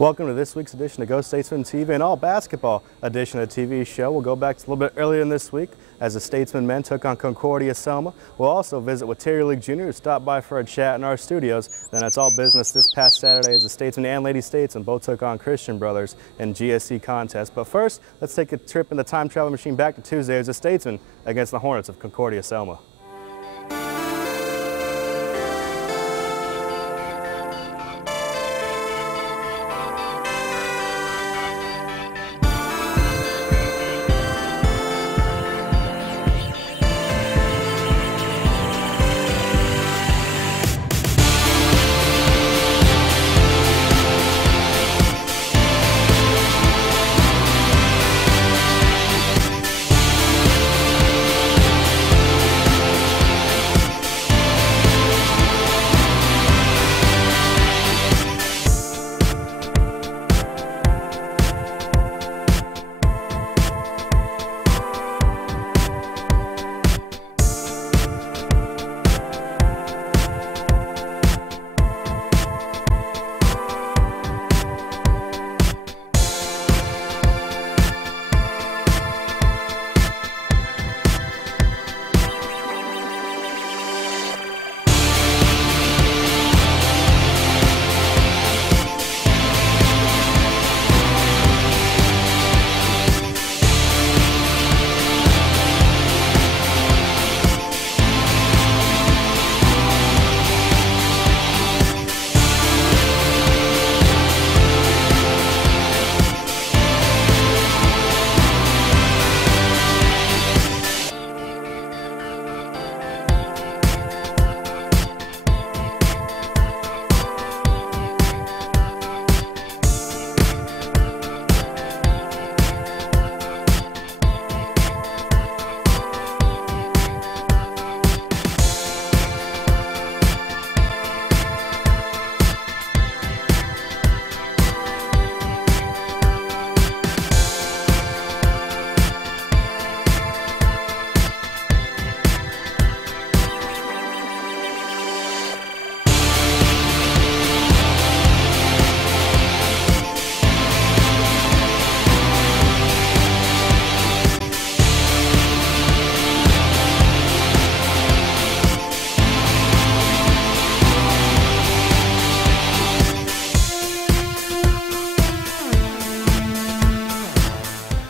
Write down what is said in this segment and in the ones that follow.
Welcome to this week's edition of GoStatesmen TV, an all-basketball edition of the TV show. We'll go back to a little bit earlier in this week as the Statesmen men took on Concordia-Selma. We'll also visit with Terry Leake Jr, who stopped by for a chat in our studios. Then it's all business this past Saturday as the Statesmen and Lady Statesmen both took on Christian Brothers in GST contest. But first, let's take a trip in the time travel machine back to Tuesday as the Statesmen against the Hornets of Concordia-Selma.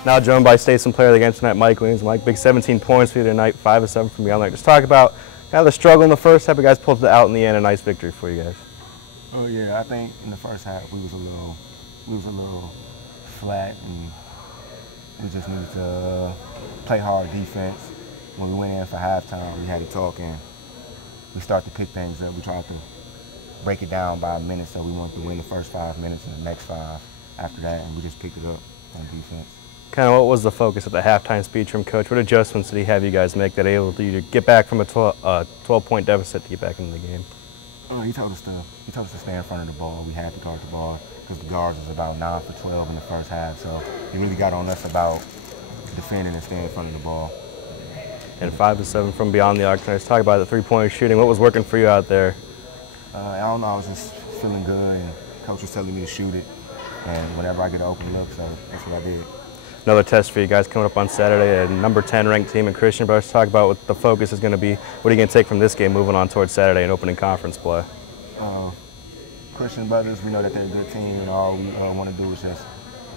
Now joined by Statesman player of the game tonight, Mike Williams. Mike, big 17 points for you tonight, 5 of 7 from beyond there. Just talk about kind of the struggle in the first half. You guys pulled it out in the end, a nice victory for you guys. Oh yeah, I think in the first half we was a little flat, and we just needed to play hard defense. When we went in for halftime, we had to talk, and we started to pick things up. We tried to break it down by a minute, so we wanted to win the first 5 minutes and the next 5 after that, and we just picked it up on defense. Kind of what was the focus of the halftime speech from Coach? What adjustments did he have you guys make that able you to get back from a 12-point deficit to get back into the game? Oh, he told us to stay in front of the ball. We had to guard the ball because the guards was about 9 for 12 in the first half, so he really got on us about defending and staying in front of the ball. And 5 of 7 from beyond the arc tonight. Let's talk about the three-point shooting. What was working for you out there? I don't know. I was just feeling good, and Coach was telling me to shoot it, and whenever I get an open look, so that's what I did. Another test for you guys coming up on Saturday, a number 10 ranked team in Christian Brothers. Talk about what the focus is going to be. What are you going to take from this game moving on towards Saturday and opening conference play? Christian Brothers, we know that they're a good team, and all we want to do is just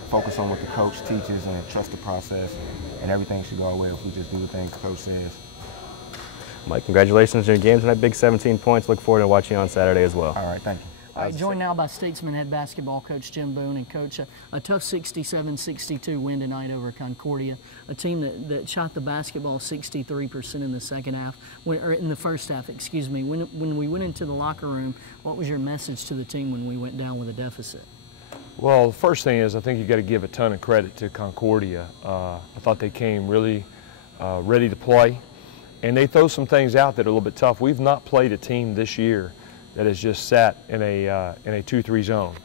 focus on what the coach teaches and trust the process, and everything should go well if we just do the things the coach says. Mike, congratulations on your game tonight. Big 17 points. Look forward to watching you on Saturday as well. All right, thank you. Joined now by Statesman head basketball coach Jim Boone. And coach, a tough 67-62 win tonight over Concordia, a team that shot the basketball 63% in the second half, or in the first half, excuse me. When we went into the locker room, what was your message to the team when we went down with a deficit? Well, the first thing is I think you've got to give a ton of credit to Concordia. I thought they came really ready to play, and they throw some things out that are a little bit tough. We've not played a team this year that has just sat in a 2-3 zone.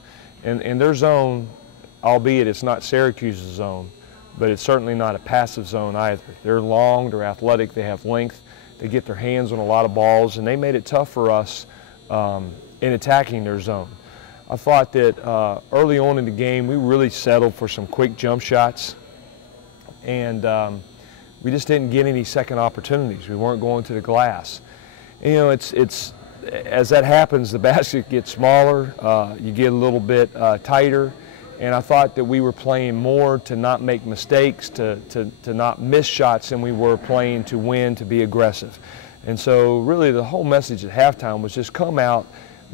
And their zone, albeit it's not Syracuse's zone, but it's certainly not a passive zone either. They're long, they're athletic, they have length, they get their hands on a lot of balls, and they made it tough for us in attacking their zone. I thought that early on in the game we really settled for some quick jump shots, and we just didn't get any second opportunities. We weren't going to the glass. And, you know, it's as that happens, the basket gets smaller, you get a little bit tighter, and I thought that we were playing more to not make mistakes, to not miss shots than we were playing to win, to be aggressive. And so really the whole message at halftime was just come out,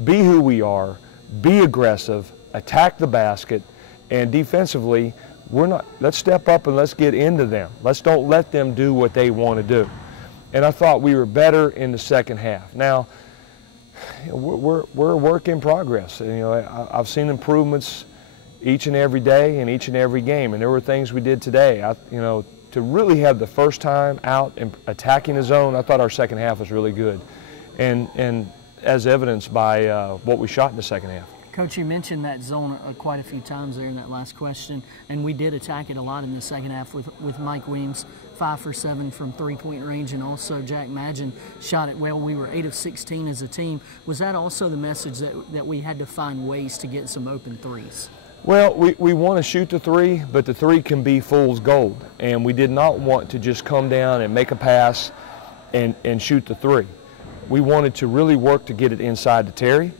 be who we are, be aggressive, attack the basket, and defensively, let's step up and let's get into them. Let's don't let them do what they want to do. And I thought we were better in the second half. Now, we're a work in progress. You know, I've seen improvements each and every day in each and every game, and there were things we did today. You know, to really have the first time out and attacking the zone, I thought our second half was really good, and as evidenced by what we shot in the second half. Coach, you mentioned that zone quite a few times there in that last question, and we did attack it a lot in the second half with Mike Williams, 5 for 7 from three-point range, and also Jack Madgen shot it well. We were 8 of 16 as a team. Was that also the message that we had to find ways to get some open threes? Well, we want to shoot the three, but the three can be fool's gold, and we did not want to just come down and make a pass and shoot the three. We wanted to really work to get it inside to Terry,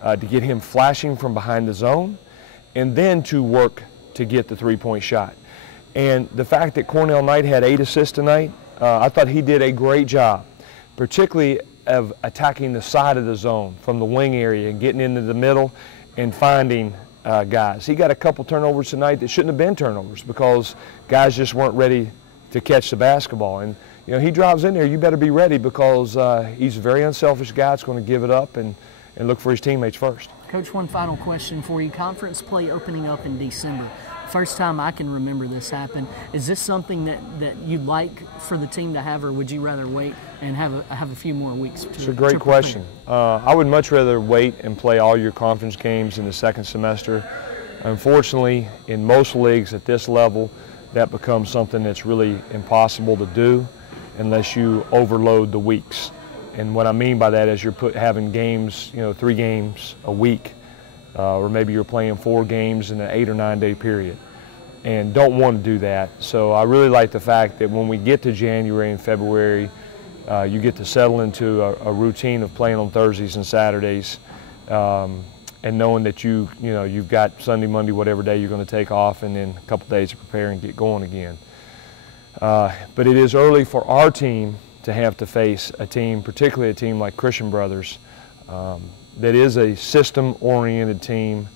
to get him flashing from behind the zone, and then to work to get the three-point shot. And the fact that Cornell Knight had 8 assists tonight, I thought he did a great job, particularly of attacking the side of the zone from the wing area and getting into the middle and finding guys. He got a couple turnovers tonight that shouldn't have been turnovers because guys just weren't ready to catch the basketball. And you know, he drives in there, you better be ready because he's a very unselfish guy. It's going to give it up and look for his teammates first. Coach, one final question for you. Conference play opening up in December. First time I can remember this happen. Is this something that you'd like for the team to have, or would you rather wait and have a few more weeks to It's a great question. I would much rather wait and play all your conference games in the second semester. Unfortunately, in most leagues at this level, that becomes something that's really impossible to do unless you overload the weeks. And what I mean by that is you're having games, you know, 3 games a week, or maybe you're playing 4 games in an 8 or 9 day period, and don't want to do that. So I really like the fact that when we get to January and February, you get to settle into a routine of playing on Thursdays and Saturdays, and knowing that you've got Sunday, Monday, whatever day you're going to take off, and then a couple days to prepare and get going again. But it is early for our team to have to face a team, particularly a team like Christian Brothers, that is a system-oriented team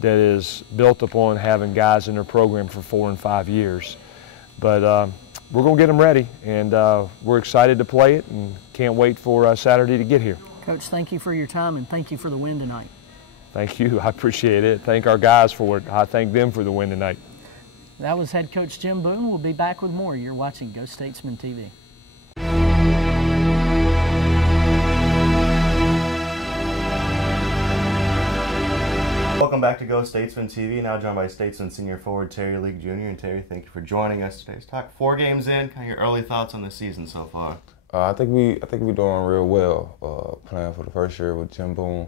that is built upon having guys in their program for 4 and 5 years. But we're going to get them ready, and we're excited to play it and can't wait for Saturday to get here. Coach, thank you for your time, and thank you for the win tonight. Thank you. I appreciate it. Thank our guys for it. I thank them for the win tonight. That was head coach Jim Boone. We'll be back with more. You're watching GoStatesmen TV. Welcome back to GoStatesmen TV. Now joined by Statesmen senior forward Terry Leake Jr. And Terry, thank you for joining us today. Let's talk 4 games in. Kind of your early thoughts on the season so far. I think we're doing real well. Playing for the first year with Jim Boone.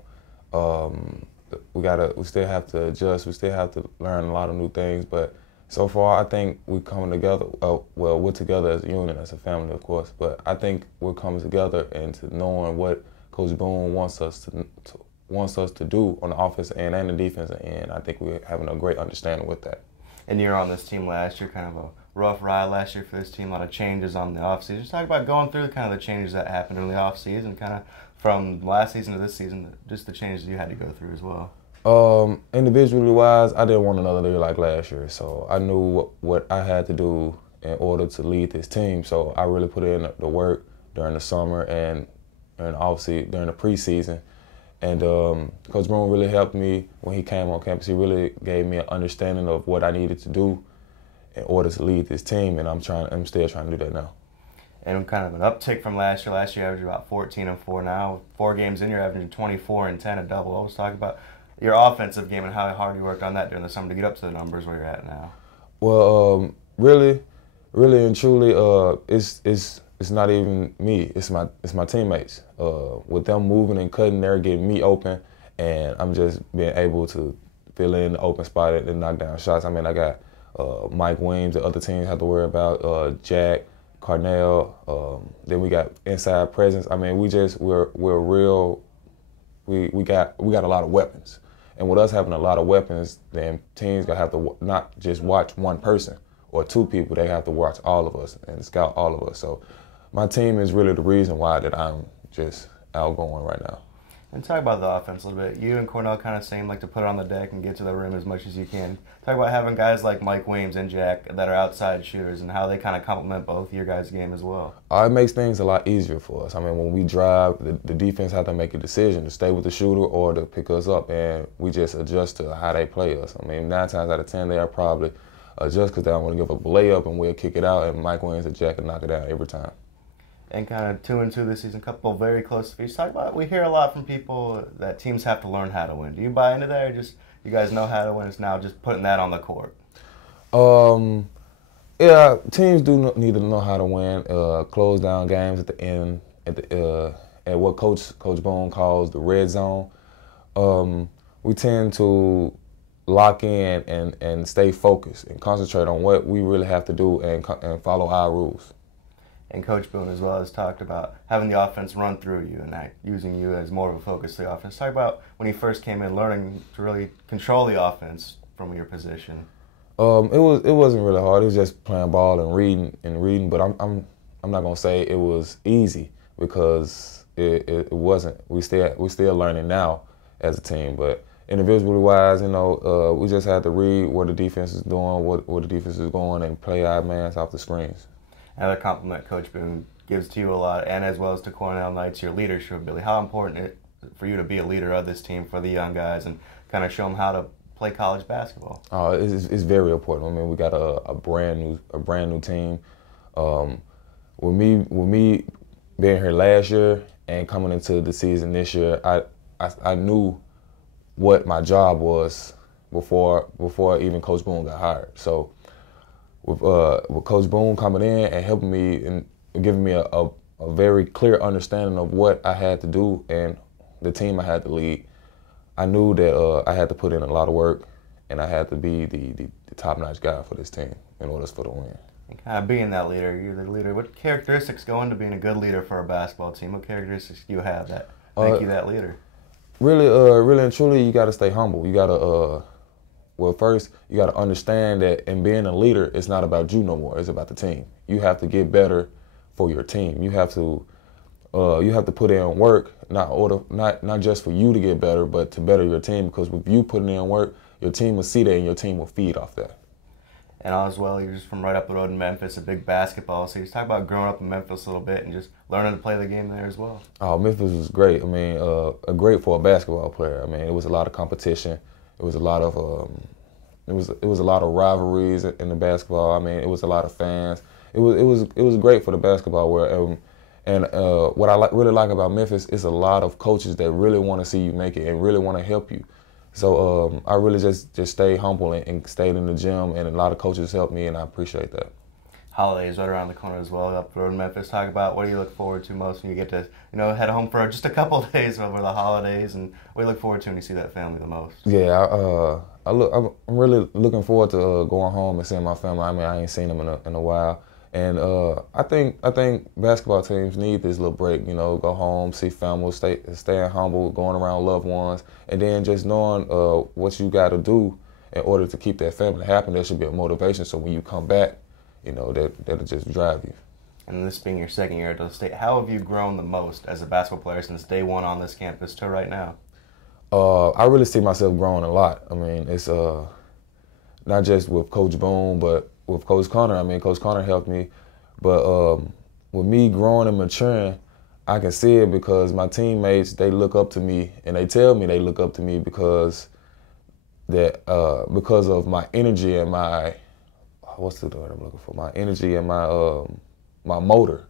We still have to adjust. We still have to learn a lot of new things. But so far, I think we're coming together. Well, we're together as a unit, as a family, of course. But I think we're coming together into knowing what Coach Boone wants us to do on the offensive end and the defensive end. I think we're having a great understanding with that. And you were on this team last year, kind of a rough ride last year for this team, a lot of changes on the offseason. Just talk about going through kind of the changes that happened in the offseason, kind of from last season to this season, just the changes you had to go through as well. Individually wise, I didn't want another year like last year, so I knew what I had to do in order to lead this team. So I really put in the work during the summer and obviously during the preseason. And Coach Boone really helped me when he came on campus. He really gave me an understanding of what I needed to do in order to lead this team, and I'm still trying to do that now. And kind of an uptick from last year. Last year, you averaged about 14 and 4. Now, 4 games in, you're averaging 24 and 10, a double. Always talk about your offensive game and how hard you worked on that during the summer to get up to the numbers where you're at now. Well, really and truly, it's not even me. It's my teammates. With them moving and cutting, they're getting me open, and I'm just being able to fill in the open spot and knock down shots. I mean, I got Mike Weems, the other teams have to worry about, Jack, Carnell, then we got inside presence. I mean, we're real, we got a lot of weapons. And with us having a lot of weapons, then teams gonna have to not just watch one person or two people, they have to watch all of us and scout all of us. So my team is really the reason why that I'm just outgoing right now. And talk about the offense a little bit. You and Cornell kind of seem like to put it on the deck and get to the rim as much as you can. Talk about having guys like Mike Weems and Jack that are outside shooters and how they kind of complement both your guys' game as well. It makes things a lot easier for us. I mean, when we drive, the defense have to make a decision to stay with the shooter or to pick us up, and we just adjust to how they play us. I mean, 9 times out of 10, they'll probably adjust because they don't want to give up a layup, and we'll kick it out, and Mike Weems and Jack can knock it down every time. And kind of 2-2 this season, a couple of very close defeats. Talk about, we hear a lot from people that teams have to learn how to win. Do you buy into that, or just you guys know how to win? It's now just putting that on the court? Yeah, teams do need to know how to win. Close down games at the end, at what Coach Boone calls the red zone. We tend to lock in and stay focused and concentrate on what we really have to do and follow our rules. And Coach Boone as well has talked about having the offense run through you and using you as more of a focus to the offense. Talk about when you first came in, learning to really control the offense from your position. It wasn't really hard. It was just playing ball and reading. But I'm not gonna say it was easy because it wasn't. We still learning now as a team. But individually wise, you know, we just had to read what the defense is doing, what the defense is going, and play our mans off the screens. Another compliment Coach Boone gives to you a lot, and as well as to Cornell Knights, your leadership ability. How important is it for you to be a leader of this team for the young guys and kind of show them how to play college basketball? It's very important. I mean, we got a brand new team. With me being here last year and coming into the season this year, I knew what my job was before even Coach Boone got hired. So with Coach Boone coming in and helping me and giving me a very clear understanding of what I had to do and the team I had to lead, I knew that I had to put in a lot of work and I had to be the top-notch guy for this team in order for the win. And kind of being that leader, you're the leader. What characteristics go into being a good leader for a basketball team? What characteristics do you have that make you that leader? Really and truly, you got to stay humble. You got to, well, first, you got to understand that in being a leader, it's not about you no more. It's about the team. You have to get better for your team. You have to put in work, not just for you to get better, but to better your team. Because with you putting in work, your team will see that, and your team will feed off that. And as well, you're just from right up the road in Memphis, a big basketball. So you talk about growing up in Memphis a little bit and just learning to play the game there as well. Oh, Memphis was great. I mean, great for a basketball player. I mean, it was a lot of competition. It was a lot of it was a lot of rivalries in the basketball. I mean, it was a lot of fans. It was great for the basketball world. And what I really like about Memphis is a lot of coaches that really want to see you make it and really want to help you. So I really just stayed humble and stayed in the gym, and a lot of coaches helped me, and I appreciate that. Holidays right around the corner as well, up the road in Memphis. Talk about what do you look forward to most when you get to, head home for just a couple of days over the holidays, and what do you look forward to when you see that family the most? Yeah, I'm really looking forward to going home and seeing my family. I mean, I ain't seen them in a while. And I think basketball teams need this little break, go home, see family, staying humble, going around loved ones, and then just knowing what you got to do in order to keep that family happy. There should be a motivation, so when you come back, that'll just drive you. And this being your second year at the State, how have you grown the most as a basketball player since day one on this campus to right now? I really see myself growing a lot. I mean, it's not just with Coach Boone, but with Coach Connor. I mean, Coach Connor helped me, but with me growing and maturing, I can see it because my teammates, they look up to me, and they tell me they look up to me because of my energy and my, what's the word I'm looking for? My energy and my motor.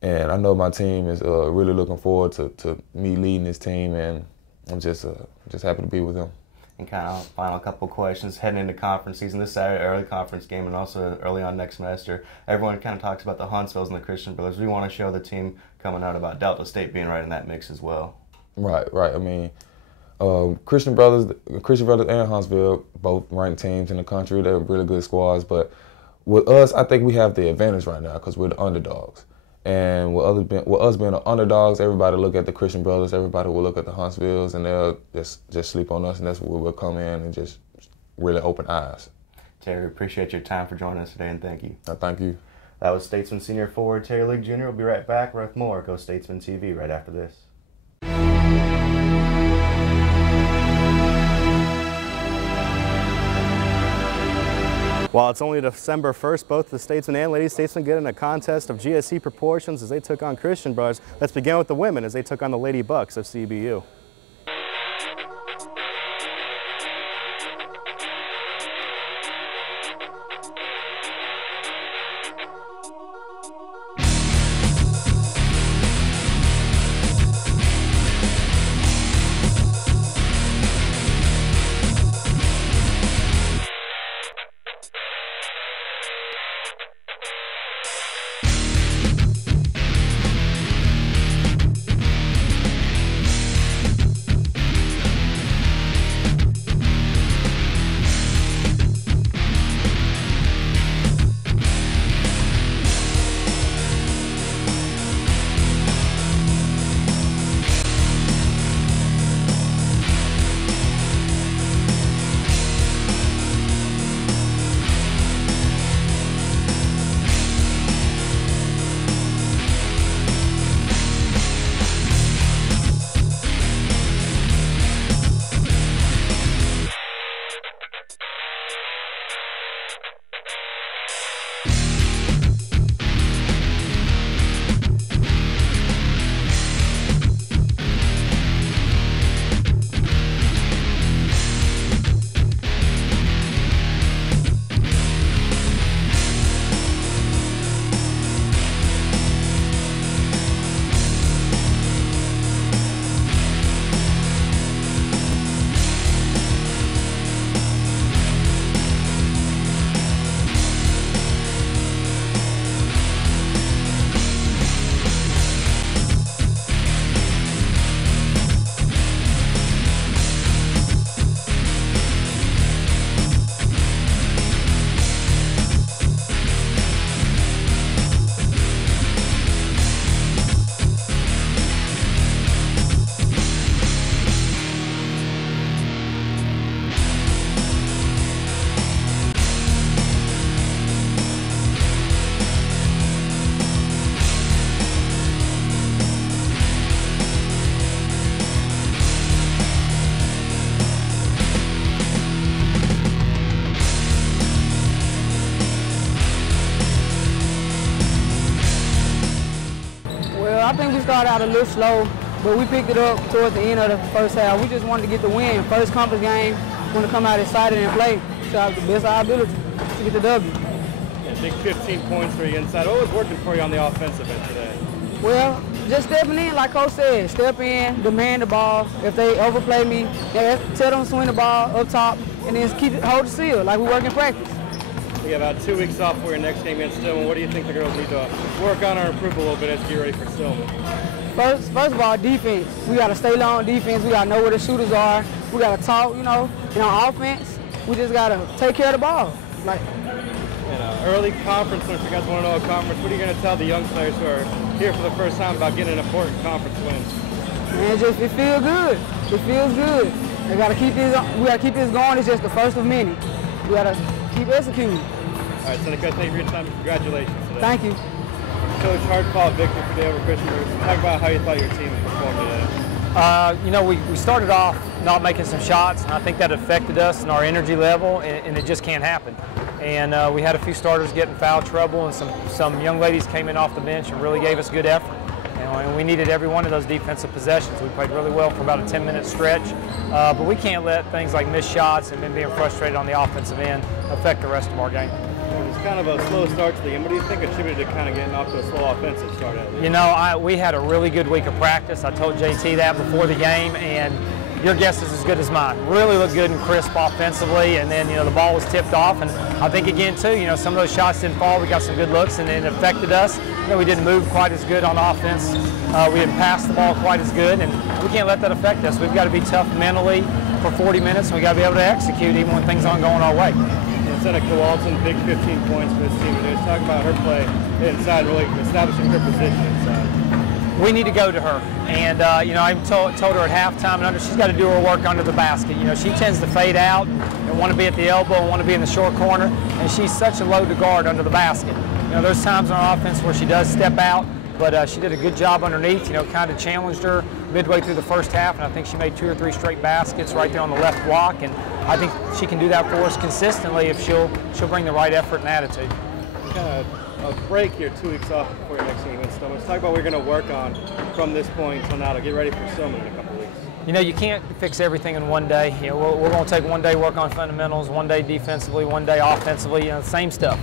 And I know my team is really looking forward to me leading this team, and I'm just happy to be with them. And kind of final couple questions heading into conference season this Saturday, early conference game, and also early on next semester. Everyone kind of talks about the Huntsvilles and the Christian Brothers. We want to show the team coming out about Delta State being right in that mix as well. Right. I mean, Christian Brothers and Huntsville, both ranked teams in the country. They're really good squads, but with us, I think we have the advantage right now because we're the underdogs. And with us being the underdogs, everybody look at the Christian Brothers, everybody will look at the Huntsvilles, and they'll just sleep on us, and that's where we'll come in and just really open eyes. Terry, appreciate your time for joining us today, and thank you. Thank you. That was Statesman Senior Forward Terry Leake Jr. We'll be right back with more GoStatesmen TV right after this. While it's only December 1st, both the Statesmen and Lady Statesmen get in a contest of GSC proportions as they took on Christian Brothers. Let's begin with the women as they took on the Lady Bucks of CBU. I think we started out a little slow, but we picked it up towards the end of the first half. We just wanted to get the win. First conference game, want to come out excited and play. Try the best of our ability to get the W. Yeah, big 15 points for you inside. What was working for you on the offensive end today? Well, just stepping in, like Coach said, step in, demand the ball. If they overplay me, tell them to swing the ball up top, and then hold the seal like we work in practice. We have about 2 weeks off for your next game against Stillman. What do you think the girls need to work on or improve a little bit as you get ready for Stillman? First of all, defense. We got to stay low on defense. We got to know where the shooters are. We got to talk, you know. And on offense, we just got to take care of the ball. Like, early conference, if you guys want to know a conference, what are you going to tell the young players who are here for the first time about getting an important conference win? Man, it feels good. It feels good. We got to keep this going. It's just the first of many. We got to keep executing. All right, Seneca, thank you for your time and congratulations today. Thank you. Coach, hard-fought victory today over Christian. Talk about how you thought your team performed today. You know, we started off not making some shots, and I think that affected us and our energy level, and it just can't happen. And we had a few starters get in foul trouble, and some young ladies came in off the bench and really gave us good effort. And we needed every one of those defensive possessions. We played really well for about a 10-minute stretch, but we can't let things like missed shots and then being frustrated on the offensive end affect the rest of our game. It was kind of a slow start to the game. What do you think attributed to kind of getting off to a slow offensive start? You know, we had a really good week of practice. I told JT that before the game, and your guess is as good as mine. Really looked good and crisp offensively, and then the ball was tipped off, and I think again too, some of those shots didn't fall. We got some good looks, and it affected us. We didn't move quite as good on offense. We didn't pass the ball quite as good, and we can't let that affect us. We've got to be tough mentally for 40 minutes, and we got to be able to execute even when things aren't going our way. Seneca Kowalton, big 15 points for this team today. Let's talk about her play inside, really establishing her position inside. We need to go to her, and I told her at halftime, and she's got to do her work under the basket. She tends to fade out and want to be at the elbow and want to be in the short corner, and she's such a load to guard under the basket. There's times on our offense where she does step out, but she did a good job underneath. Kind of challenged her midway through the first half, and I think she made 2 or 3 straight baskets right there on the left block, and I think she can do that for us consistently if she'll bring the right effort and attitude. Kind of a break here, 2 weeks off before your next game against Selma. Let's talk about what we're going to work on from this point until now to get ready for Selma in a couple of weeks. You can't fix everything in one day. We're going to take one day work on fundamentals, one day defensively, one day offensively, same stuff.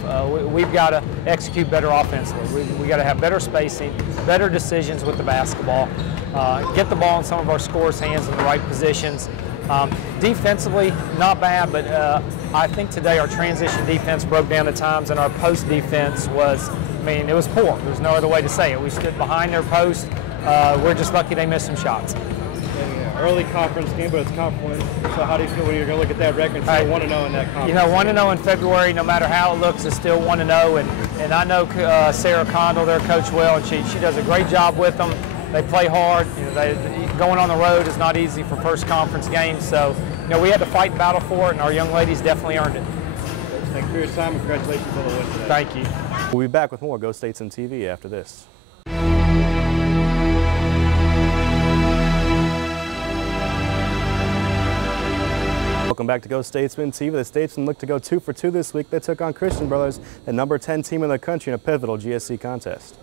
We've got to execute better offensively. We got to have better spacing, better decisions with the basketball, get the ball in some of our scorers' hands in the right positions. Defensively, not bad, but I think today our transition defense broke down at times, and our post defense was, it was poor. There's no other way to say it. We stood behind their post. We're just lucky they missed some shots. Early conference game, but it's conference. So how do you feel when you're going to look at that record and still 1-0 in that conference? 1-0 in February, no matter how it looks, is still 1-0. And I know Sarah Condell, their coach, well, and she does a great job with them. They play hard. Going on the road is not easy for first conference games. So, we had to fight and battle for it, and our young ladies definitely earned it. Thank you for your time, and congratulations on the win today. Thank you. We'll be back with more Go Statesmen TV after this. Welcome back to Go Statesmen TV. The Statesmen look to go 2 for 2 this week. They took on Christian Brothers, the number 10 team in the country, in a pivotal GSC contest.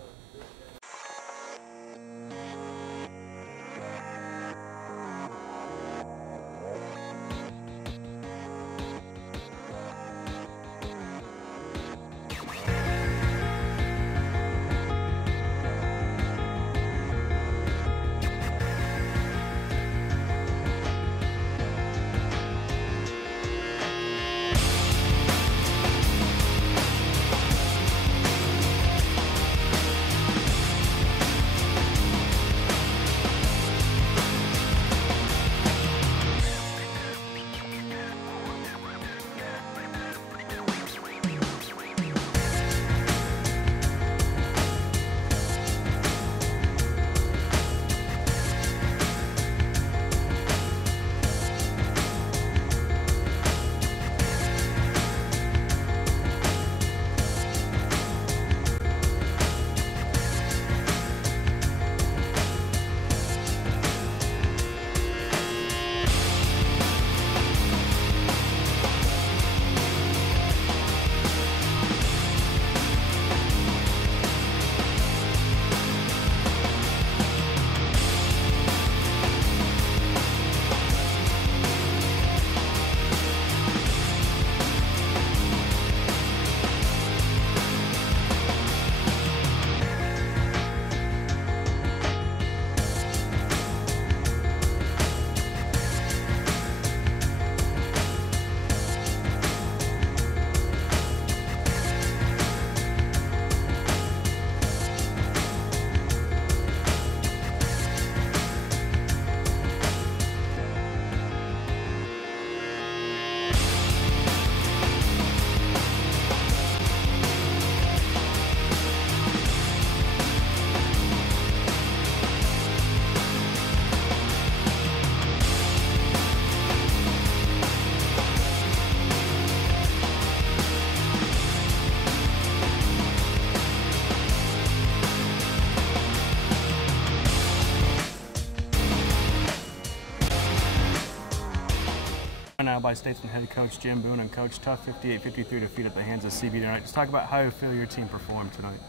Now by Statesman head coach Jim Boone and coach, tough 58-53 defeat at the hands of CB tonight. Just talk about how you feel your team performed tonight.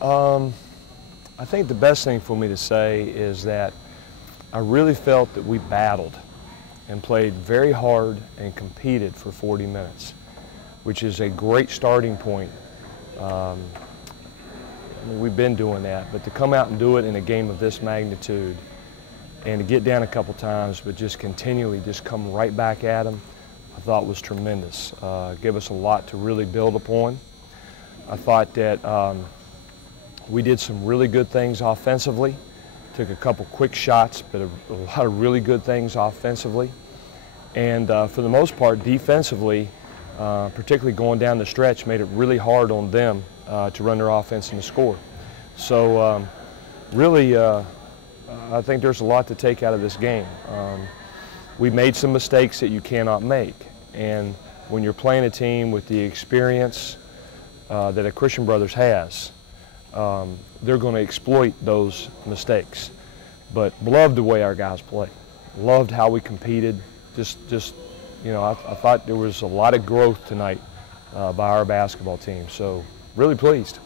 I think the best thing for me to say is that I really felt that we battled and played very hard and competed for 40 minutes, which is a great starting point. We've been doing that, but to come out and do it in a game of this magnitude and to get down a couple times, but just continually just come right back at them, I thought was tremendous. Gave us a lot to really build upon. I thought that we did some really good things offensively, took a couple quick shots, but a lot of really good things offensively. And for the most part, defensively, particularly going down the stretch, made it really hard on them to run their offense and to score. So really, I think there's a lot to take out of this game. We made some mistakes that you cannot make. And when you're playing a team with the experience that a Christian Brothers has, they're going to exploit those mistakes. But loved the way our guys played. Loved how we competed. Just you know, I thought there was a lot of growth tonight by our basketball team. So really pleased.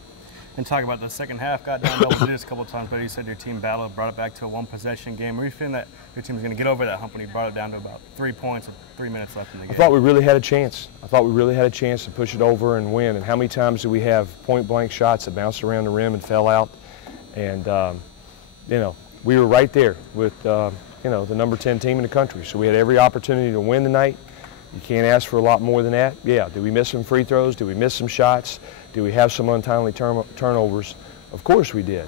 And talk about the second half, got down double digits a couple of times, but you said your team battled, brought it back to a one-possession game. Were you feeling that your team was going to get over that hump when you brought it down to about 3 points with 3 minutes left in the game? I thought we really had a chance. I thought we really had a chance to push it over and win. And how many times did we have point-blank shots that bounced around the rim and fell out? And, you know, we were right there with, you know, the number 10 team in the country. So we had every opportunity to win tonight. You can't ask for a lot more than that. Yeah, did we miss some free throws? Did we miss some shots? Did we have some untimely turnovers? Of course we did.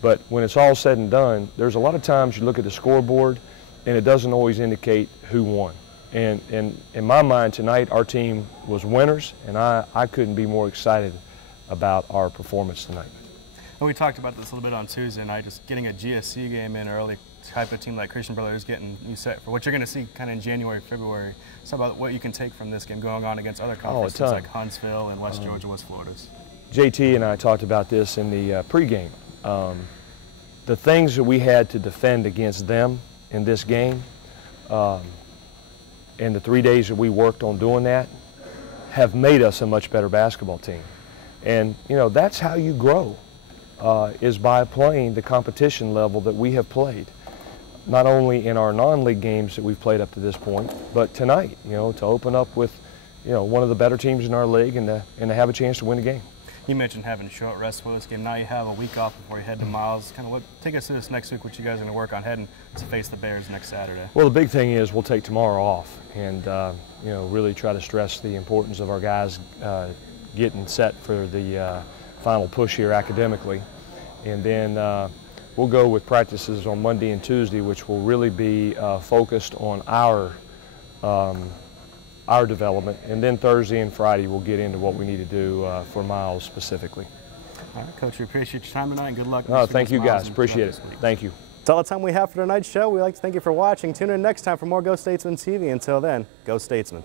But when it's all said and done, there's a lot of times you look at the scoreboard and it doesn't always indicate who won. And in my mind tonight, our team was winners, and I couldn't be more excited about our performance tonight. And we talked about this a little bit on Tuesday night, just getting a GSC game in early, type of team like Christian Brothers getting you set for what you're going to see kind of in January, February. So about what you can take from this game going on against other conferences like Huntsville and West Georgia, West Florida's. JT and I talked about this in the pregame. The things that we had to defend against them in this game, and the 3 days that we worked on doing that, have made us a much better basketball team. And you know, that's how you grow, is by playing the competition level that we have played. Not only in our non-league games that we've played up to this point, but tonight, you know, to open up with, you know, one of the better teams in our league and to have a chance to win the game. You mentioned having short rest for this game. Now you have a week off before you head to Miles. Kind of take us through this next week, what you guys are going to work on heading to face the Bears next Saturday. Well, the big thing is we'll take tomorrow off and, you know, really try to stress the importance of our guys getting set for the final push here academically. And then we'll go with practices on Monday and Tuesday, which will really be focused on our development. And then Thursday and Friday we'll get into what we need to do for Miles specifically. All right, Coach, we appreciate your time tonight and good luck. Thank you guys, appreciate it. Thank you. That's all the time we have for tonight's show. We'd like to thank you for watching. Tune in next time for more Go Statesmen TV. Until then, go Statesmen.